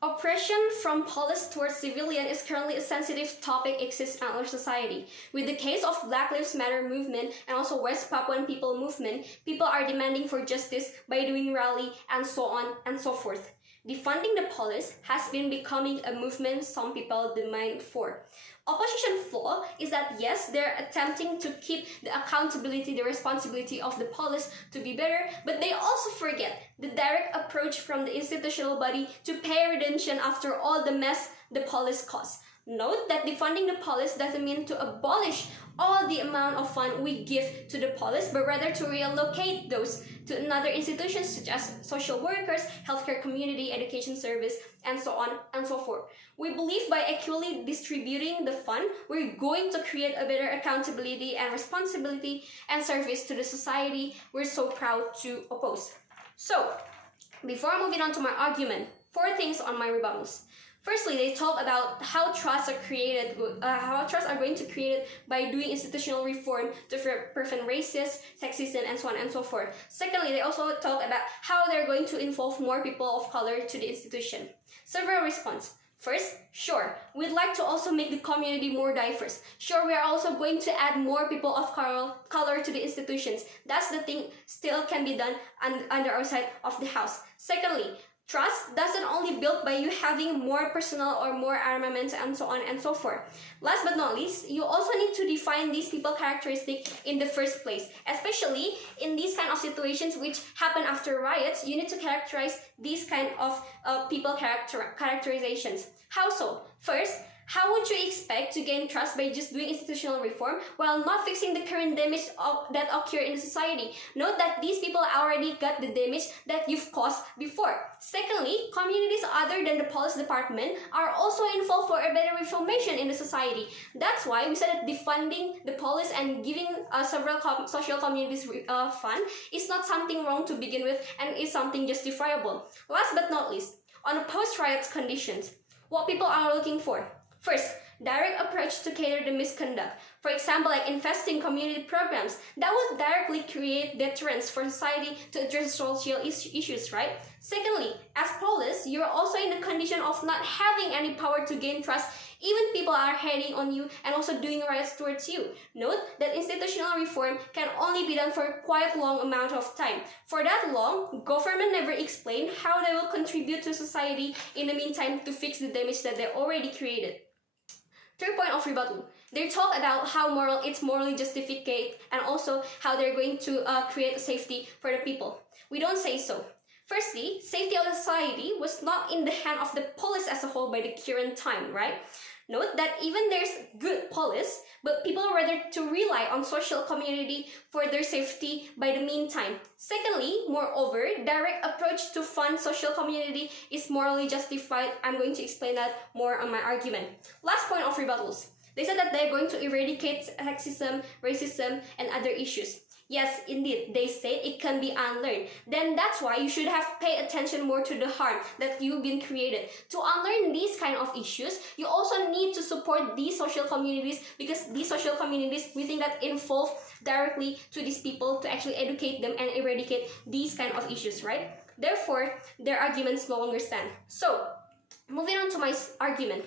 Oppression from police towards civilian is currently a sensitive topic exists in our society. With the case of Black Lives Matter movement and also West Papuan People movement, people are demanding for justice by doing rally and so on and so forth. Defunding the police has been becoming a movement some people demand for. Opposition flaw is that yes, they're attempting to keep the accountability, the responsibility of the police to be better, but they also forget the direct approach from the institutional body to pay redemption after all the mess the police caused. Note that defunding the police doesn't mean to abolish all the amount of fund we give to the police, but rather to reallocate those to another institutions such as social workers, healthcare community, education service, and so on and so forth. We believe by equally distributing the fund, we're going to create a better accountability and responsibility and service to the society we're so proud to oppose. So, before moving on to my argument, 4 things on my rebuttals. Firstly, they talk about how trusts are created, how trusts are going to create it by doing institutional reform to prevent racism, sexism, and so on and so forth. Secondly, they also talk about how they're going to involve more people of color to the institution. Several response. First, sure, we'd like to also make the community more diverse. Sure, we are also going to add more people of color to the institutions. That's the thing still can be done under our side of the house. Secondly, trust doesn't only build by you having more personnel or more armaments and so on and so forth. Last but not least, you also need to define these people characteristics in the first place. Especially in these kind of situations which happen after riots, you need to characterize these kind of people characterizations. How so? First, how would you expect to gain trust by just doing institutional reform while not fixing the current damage that occur in the society? Note that these people already got the damage that you've caused before. Secondly, communities other than the police department are also involved for a better reformation in the society. That's why we said that defunding the police and giving several social communities fund is not something wrong to begin with and is something justifiable. Last but not least, on post-riot conditions, what people are looking for. First, direct approach to cater the misconduct. For example, like investing community programs that would directly create deterrence for society to address social issues, right? Secondly, as police, you're also in the condition of not having any power to gain trust. Even people are hating on you and also doing riots towards you. Note that institutional reform can only be done for quite a long amount of time. For that long, government never explained how they will contribute to society in the meantime to fix the damage that they already created. Third point of rebuttal. They talk about how it's morally justified and also how they're going to create safety for the people. We don't say so. Firstly, safety of the society was not in the hand of the police as a whole by the current time, right? Note that even there's good police, but people rather to rely on social community for their safety by the meantime. Secondly, moreover, direct approach to fund social community is morally justified. I'm going to explain that more on my argument. Last point of rebuttals. They said that they're going to eradicate sexism, racism, and other issues. Yes, indeed, they say it can be unlearned. Then that's why you should have paid attention more to the harm that you've been created. To unlearn these kind of issues, you also need to support these social communities because these social communities, we think that involve directly to these people to actually educate them and eradicate these kind of issues, right? Therefore, their arguments no longer stand. So, moving on to my argument.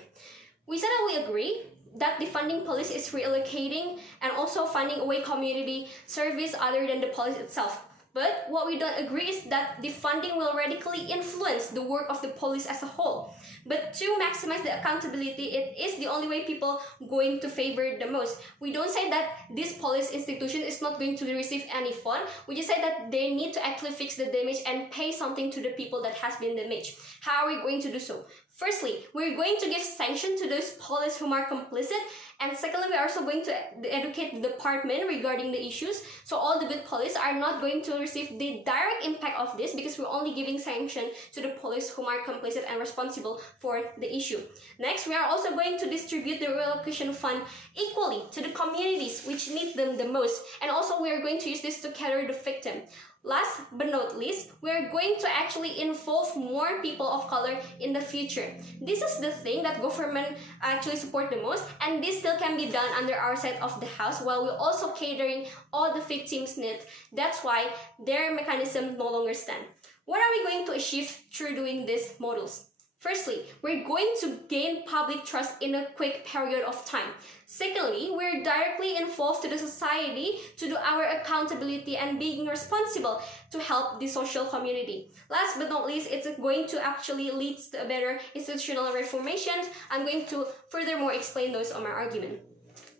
We said that we agree that defunding police is reallocating and also funding away community service other than the police itself. But what we don't agree is that defunding will radically influence the work of the police as a whole. But to maximize the accountability, it is the only way people going to favor the most. We don't say that this police institution is not going to receive any fund. We just say that they need to actually fix the damage and pay something to the people that has been damaged. How are we going to do so? Firstly, we're going to give sanction to those police who are complicit, and secondly, we're also going to educate the department regarding the issues, so all the good police are not going to receive the direct impact of this because we're only giving sanction to the police who are complicit and responsible for the issue. Next, we are also going to distribute the relocation fund equally to the communities which need them the most, and also we are going to use this to cater the victim. Last but not least, we are going to actually involve more people of color in the future. This is the thing that government actually support the most, and this still can be done under our side of the house while we're also catering all the victims' needs. That's why their mechanism no longer stand. What are we going to achieve through doing these models? Firstly, we're going to gain public trust in a quick period of time. Secondly, we're directly involved to the society to do our accountability and being responsible to help the social community. Last but not least, it's going to actually lead to a better institutional reformation. I'm going to furthermore explain those on my argument.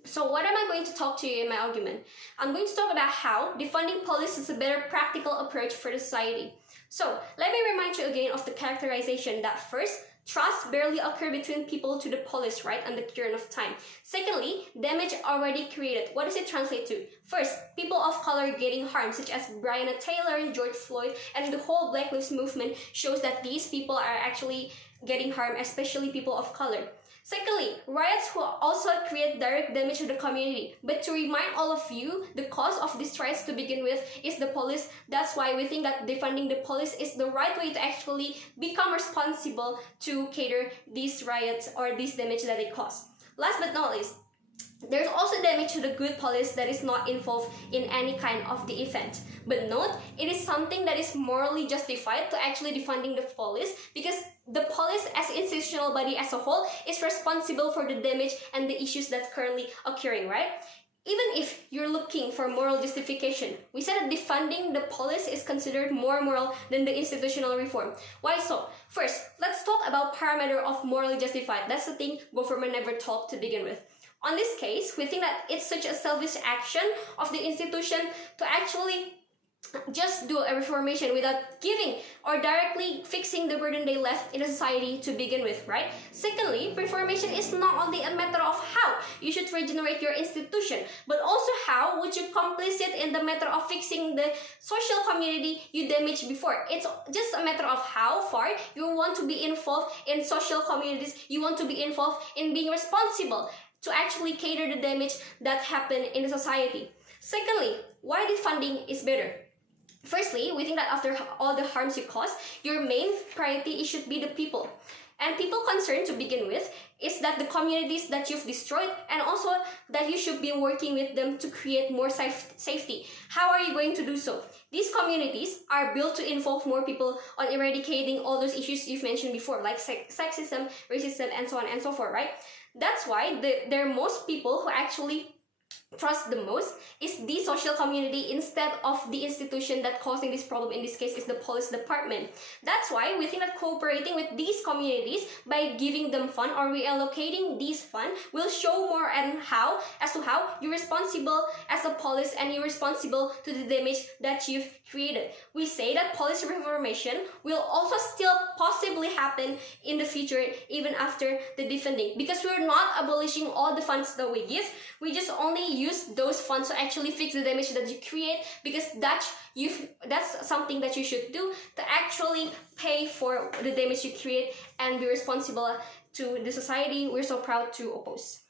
So what am I going to talk to you in my argument? I'm going to talk about how defunding police is a better practical approach for the society. So let me remind you again of the characterization that first, trust barely occurs between people to the police, right, and the current of time. Secondly, damage already created. What does it translate to? First, people of color getting harmed, such as Breonna Taylor, George Floyd, and the whole Black Lives Movement shows that these people are actually getting harmed, especially people of color. Secondly, riots will also create direct damage to the community. But to remind all of you, the cause of these riots to begin with is the police. That's why we think that defunding the police is the right way to actually become responsible to cater these riots or this damage that they cause. Last but not least, there's also damage to the good police that is not involved in any kind of the event. But note, it is something that is morally justified to actually defunding the police because the police as institutional body as a whole is responsible for the damage and the issues that's currently occurring, right? Even if you're looking for moral justification, we said that defunding the police is considered more moral than the institutional reform. Why so? First, let's talk about parameter of morally justified. That's the thing government never talked to begin with. On this case, we think that it's such a selfish action of the institution to actually just do a reformation without giving or directly fixing the burden they left in the society to begin with, right? Secondly, reformation is not only a matter of how you should regenerate your institution, but also how would you complicit in the matter of fixing the social community you damaged before. It's just a matter of how far you want to be involved in social communities, you want to be involved in being responsible to actually cater the damage that happened in the society. Secondly, why defunding is better? Firstly, we think that after all the harms you cause, your main priority should be the people. And people concerned to begin with is that the communities that you've destroyed and also that you should be working with them to create more safety. How are you going to do so? These communities are built to involve more people on eradicating all those issues you've mentioned before, like sexism, racism, and so on and so forth, right? That's why there are most people who actually trust the most is the social community instead of the institution that causing this problem. In this case is the police department. That's why we think that cooperating with these communities by giving them fund or reallocating these funds will show more and as to how you're responsible as a police and you're responsible to the damage that you've created. We say that policy reformation will also still possibly happen in the future even after the defunding, because we're not abolishing all the funds that we give. We just only use those funds to actually fix the damage that you create, because that's something that you should do to actually pay for the damage you create and be responsible to the society we're so proud to oppose.